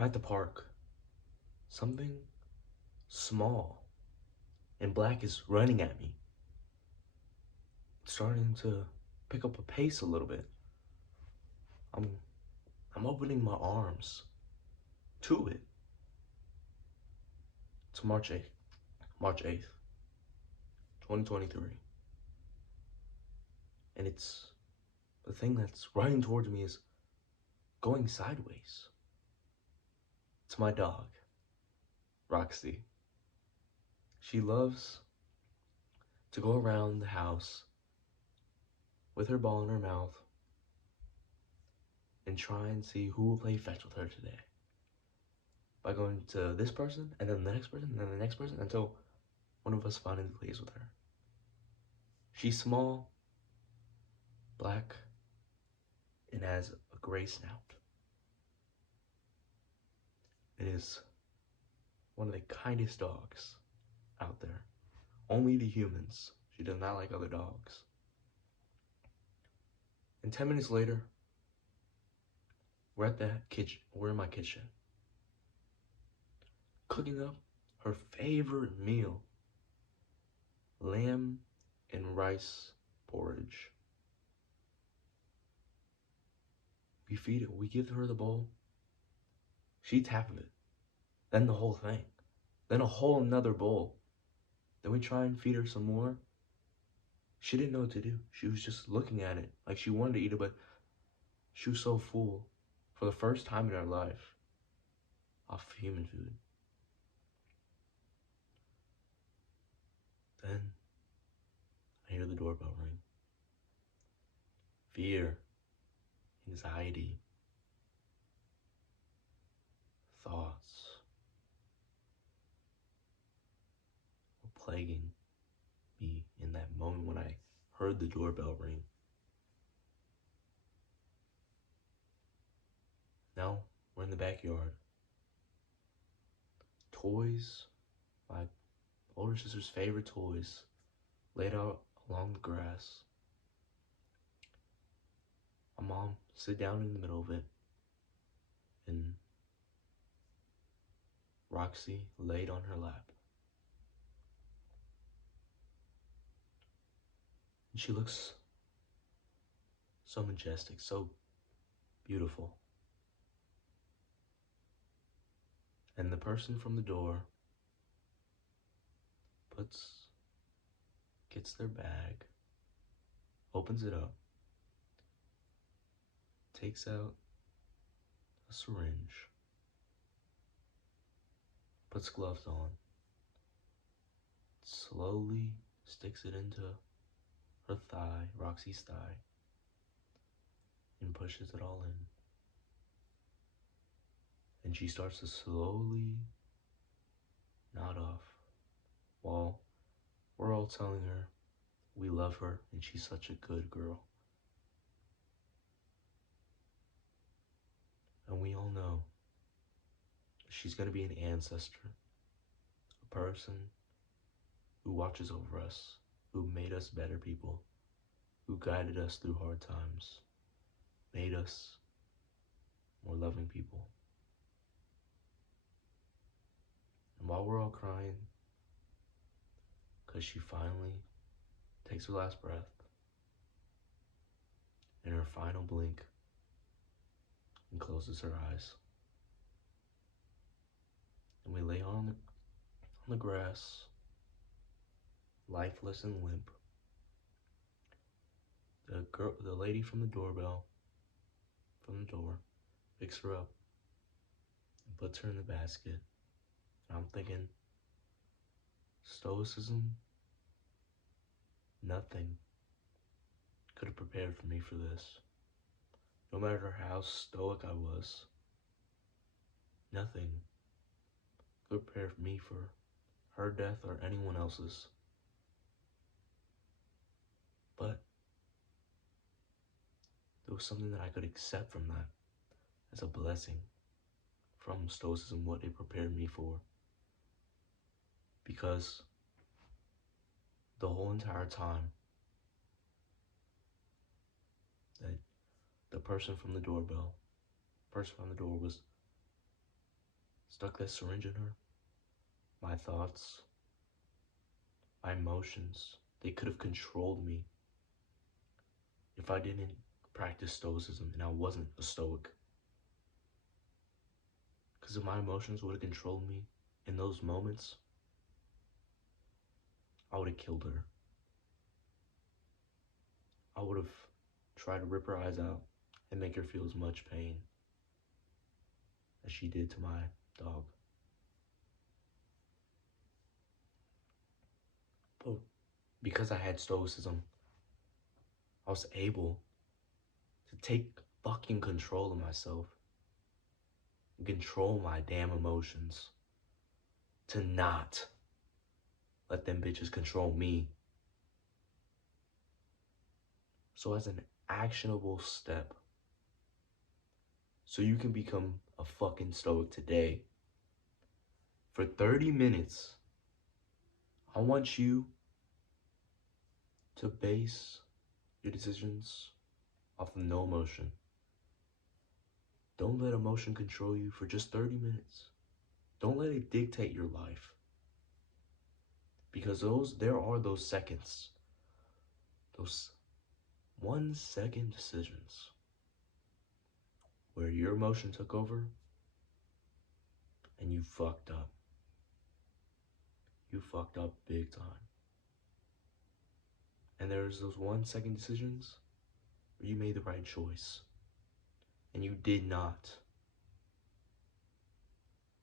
I'm at the park. Something small and black is running at me. It's starting to pick up a pace a little bit. I'm I'm opening my arms to it. It's March 8th, 2023. And it's the thing that's running towards me is going sideways. It's my dog, Roxy. She loves to go around the house with her ball in her mouth and try and see who will play fetch with her today. By going to this person, and then the next person, and then the next person, until one of us finally plays with her. She's small, black, and has a gray snout. It is one of the kindest dogs out there. Only to humans. She does not like other dogs. And 10 minutes later, we're at the kitchen. We're in my kitchen, cooking up her favorite meal, lamb and rice porridge. We feed it. We give her the bowl. She eats half of it. Then the whole thing. Then a whole another bowl. Then we try and feed her some more. She didn't know what to do. She was just looking at it like she wanted to eat it, but she was so full for the first time in her life off human food. Then I hear the doorbell ring. Fear, anxiety, thoughts were plaguing me in that moment when I heard the doorbell ring. Now we're in the backyard. Toys, my older sister's favorite toys, laid out along the grass. My mom sit down in the middle of it, and Roxy laid on her lap. And she looks so majestic, so beautiful. And the person from the door gets their bag, opens it up, takes out a syringe, puts gloves on, slowly sticks it into her thigh, Roxy's thigh, and pushes it all in. And she starts to slowly nod off while we're all telling her we love her and she's such a good girl. And we all know she's going to be an ancestor, a person who watches over us, who made us better people, who guided us through hard times, made us more loving people. And while we're all crying, because she finally takes her last breath, in her final blink, and closes her eyes. And we lay on the grass, lifeless and limp. The lady from the door, picks her up and puts her in the basket. And I'm thinking, stoicism, nothing could have prepared for me for this. No matter how stoic I was, nothing could prepare me for her death or anyone else's. But there was something that I could accept from that as a blessing from stoicism, what it prepared me for. Because the whole entire time that the person from the door was stuck that syringe in her. My thoughts, my emotions, they could have controlled me if I didn't practice stoicism and I wasn't a stoic. Because if my emotions would have controlled me in those moments, I would have killed her. I would have tried to rip her eyes out and make her feel as much pain as she did to my dog. But because I had stoicism, I was able to take fucking control of myself and control my damn emotions, to not let them bitches control me. So as an actionable step, so you can become a fucking stoic today, for 30 minutes, I want you to base your decisions off of no emotion. Don't let emotion control you for just 30 minutes. Don't let it dictate your life. Because there are those seconds, those 1 second decisions where your emotion took over and you fucked up. You fucked up big time. And there's those 1 second decisions where you made the right choice and you did not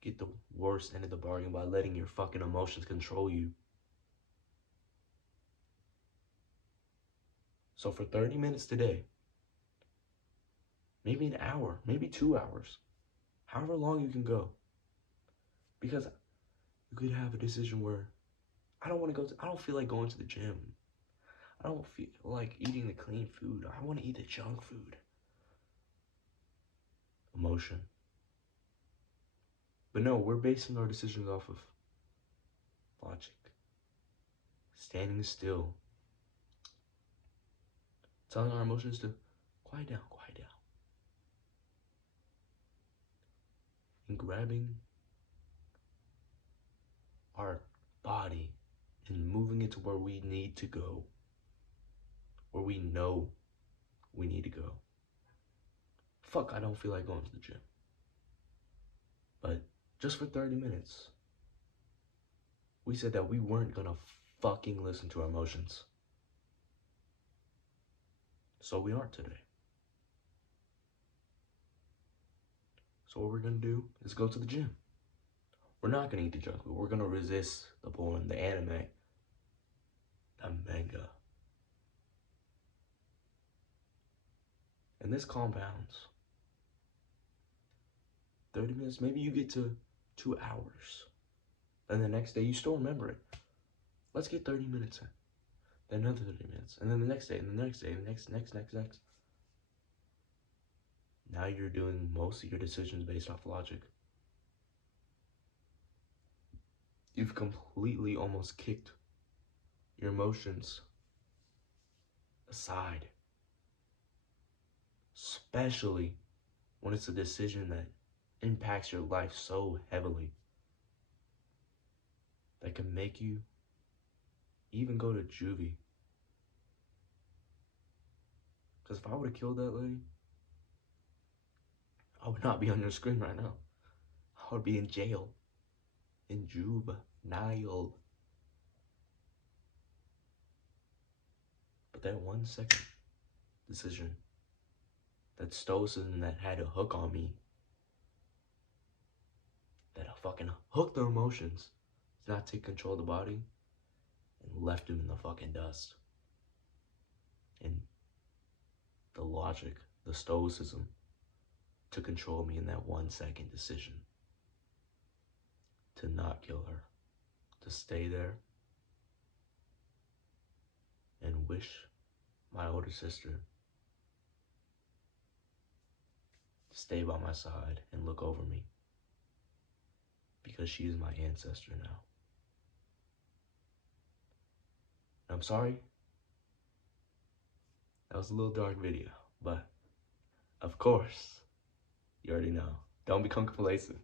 get the worst end of the bargain by letting your fucking emotions control you. So for 30 minutes today, maybe an hour, maybe 2 hours, however long you can go. Because you could have a decision where I don't feel like going to the gym. I don't feel like eating the clean food. I want to eat the junk food. Emotion. But no, we're basing our decisions off of logic. Standing still. Telling our emotions to quiet down, quiet down. And grabbing our body and moving it to where we need to go. Where we know we need to go. Fuck, I don't feel like going to the gym. But just for 30 minutes, we said that we weren't gonna fucking listen to our emotions. So we aren't today. So what we're gonna do is go to the gym. We're not gonna eat the junk food. We're gonna resist the porn, the anime, the manga. And this compounds. 30 minutes, maybe you get to 2 hours. Then the next day, you still remember it. Let's get 30 minutes in. Then another 30 minutes. And then the next day, and the next day, and the next. Now you're doing most of your decisions based off logic. You've completely almost kicked your emotions aside. Especially when it's a decision that impacts your life so heavily. That can make you even go to juvie. Because if I would have killed that lady, I would not be on your screen right now. I would be in jail. In juvenile. But that 1 second decision, that stoicism that had a hook on me, that fucking hooked their emotions, did not take control of the body, and left him in the fucking dust. And the logic, the stoicism, to control me in that 1 second decision. To not kill her. To stay there. And wish my older sister to stay by my side and look over me. Because she is my ancestor now. I'm sorry. That was a little dark video, but of course, you already know. Don't become complacent.